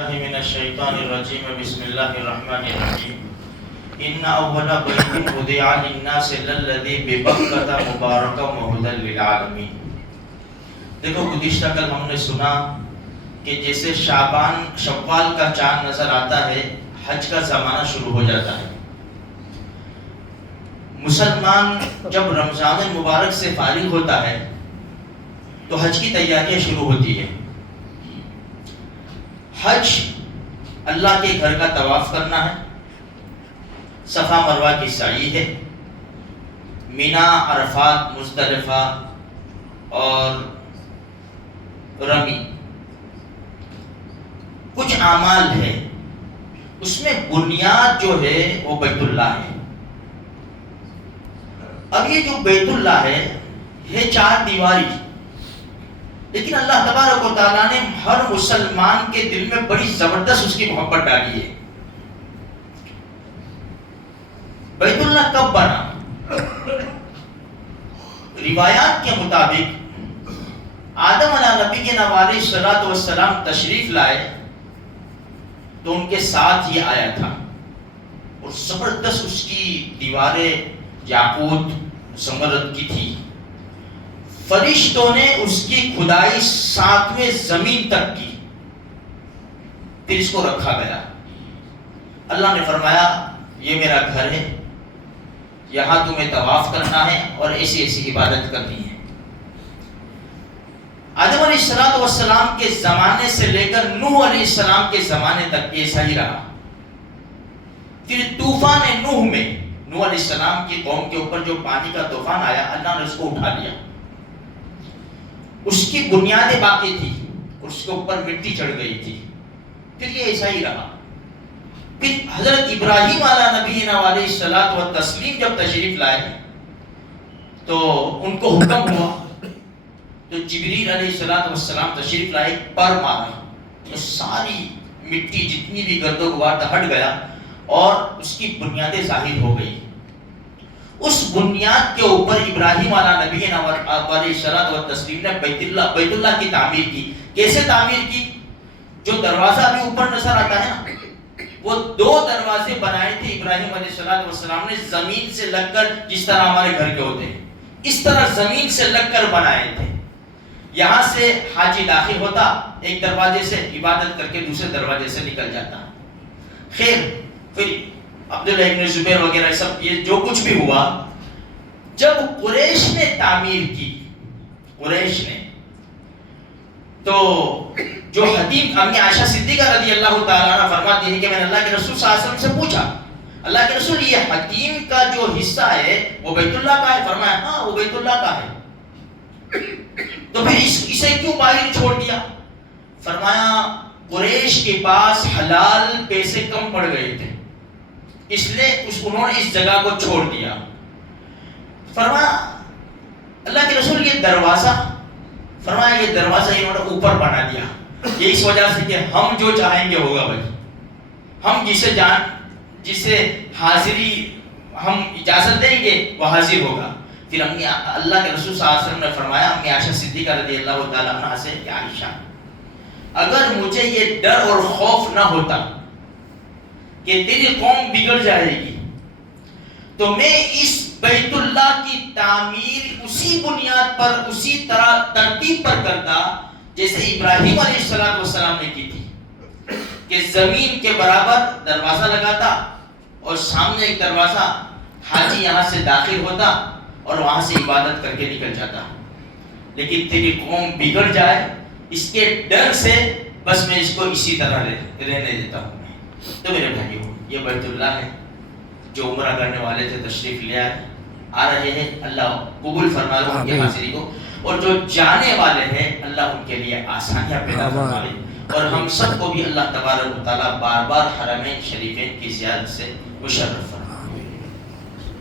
من الشیطان الرجیم بسم اللہ الرحمن الرحیم ان اول بیت وضع للناس للذی ببکۃ مبارکا وہدی للعالمین۔ دیکھو گزشتہ کل ہم نے سنا کہ جیسے شوال کا چاند نظر آتا ہے حج کا زمانہ شروع ہو جاتا ہے۔ مسلمان جب رمضان المبارک سے فارغ ہوتا ہے تو حج کی تیاریاں شروع ہوتی ہے۔ حج اللہ کے گھر کا طواف کرنا ہے، صفا مروہ کی سعی ہے، مینا، عرفات، مزدلفہ اور رمی کچھ اعمال ہے۔ اس میں بنیاد جو ہے وہ بیت اللہ ہے۔ اب یہ جو بیت اللہ ہے چار دیواری، لیکن اللہ تبارک و تعالیٰ نے ہر مسلمان کے دل میں بڑی زبردست اس کی محبت ڈالی ہے۔ بیت اللہ کب بنا؟ روایات کے مطابق آدم علیہ نبینا علیہ الصلوۃ والسلام تشریف لائے تو ان کے ساتھ یہ آیا تھا، اور زبردست اس کی دیواریں یاقوت زمرد کی تھی۔ فرشتوں نے اس کی کھدائی 7ویں زمین تک کی، پھر اس کو رکھا گیا۔ اللہ نے فرمایا یہ میرا گھر ہے، یہاں تمہیں طواف کرنا ہے اور ایسی ایسی عبادت کرنی ہے۔ آدم علیہ السلام کے زمانے سے لے کر نوح علیہ السلام کے زمانے تک ایسا ہی رہا۔ پھر طوفان نوح میں نوح علیہ السلام کی قوم کے اوپر جو پانی کا طوفان آیا، اللہ نے اس کو اٹھا لیا۔ اس کی بنیادیں باقی تھی، اس کے اوپر مٹی چڑھ گئی تھی، پھر یہ ایسا ہی رہا۔ پھر حضرت ابراہیم علیہ نبینا علیہ الصلوۃ والتسلیم جب تشریف لائے تو ان کو حکم ہوا تو جبریل علیہ الصلوۃ والسلام تشریف لائے، پر مارا تو ساری مٹی جتنی بھی گرد و غبار تھا ہٹ گیا اور اس کی بنیادیں ظاہر ہو گئی۔ اس بنیاد کے اوپر ابراہیم علیہ نبینا علیہ الصلوۃ والتسلیم نے بیت اللہ کی تعمیر کی۔ کیسے تعمیر کی؟ جو دروازہ ابھی اوپر نظر آتا ہے نا، وہ 2 دروازے بنائے تھے ابراہیم علیہ الصلوۃ والسلام نے، زمین سے لگ کر، جس طرح ہمارے گھر کے ہوتے ہیں اس طرح زمین سے لگ کر بنائے تھے۔ یہاں سے حاجی داخل ہوتا ایک دروازے سے، عبادت کر کے دوسرے دروازے سے نکل جاتا۔ خیر، پھر عبداللہ ابن زبیر وغیرہ سب یہ جو کچھ بھی ہوا، جب قریش نے تعمیر کی، قریش نے، تو جو حتیم امی عائشہ صدیقہ رضی اللہ تعالیٰ عنہ فرماتی ہے کہ میں نے اللہ کے رسول صلی اللہ علیہ وسلم سے پوچھا، اللہ کے رسول یہ حتیم کا جو حصہ ہے وہ بیت اللہ کا ہے؟ فرمایا ہاں وہ بیت اللہ کا ہے۔ تو پھر اسے کیوں باہر چھوڑ دیا؟ فرمایا قریش کے پاس حلال پیسے کم پڑ گئے تھے، اس لیے انہوں نے اس جگہ کو چھوڑ دیا۔ فرمایا اللہ کے رسول یہ دروازہ، فرمایا یہ دروازہ انہوں نے اوپر بنا دیا، یہ اس وجہ سے کہ ہم جو چاہیں گے ہوگا بھائی، ہم جسے حاضری ہم اجازت دیں گے وہ حاضر ہوگا۔ پھر اللہ کے رسول صلی اللہ علیہ وسلم نے فرمایا امی عائشہ صدیقہ رضی اللہ تعالیٰ عنہ سے کہ عائشہ اگر مجھے یہ ڈر اور خوف نہ ہوتا کہ تیری قوم بگڑ جائے گی تو میں اس بیت اللہ کی تعمیر اسی بنیاد پر، اسی طرح ترتیب پر کرتا جیسے ابراہیم علیہ السلام نے کی تھی، کہ زمین کے برابر دروازہ لگاتا اور سامنے ایک دروازہ، حاجی یہاں سے داخل ہوتا اور وہاں سے عبادت کر کے نکل جاتا۔ لیکن تیری قوم بگڑ جائے اس کے ڈر سے بس میں اس کو اسی طرح رہنے دیتا ہوں۔ تو میرے بھائیو، یہ بیت اللہ ہے، جو عمرہ کرنے والے تھے تشریف لے آ رہے ہیں، اللہ قبول فرمائے ان کی حاضری کو، اور جو جانے والے ہیں اللہ ان کے لیے آسانیاں پیدا فرمائے، اور ہم سب کو بھی اللہ تبارک و تعالیٰ بار بار حرمین شریفین کی زیارت سے مشرف فرمائے۔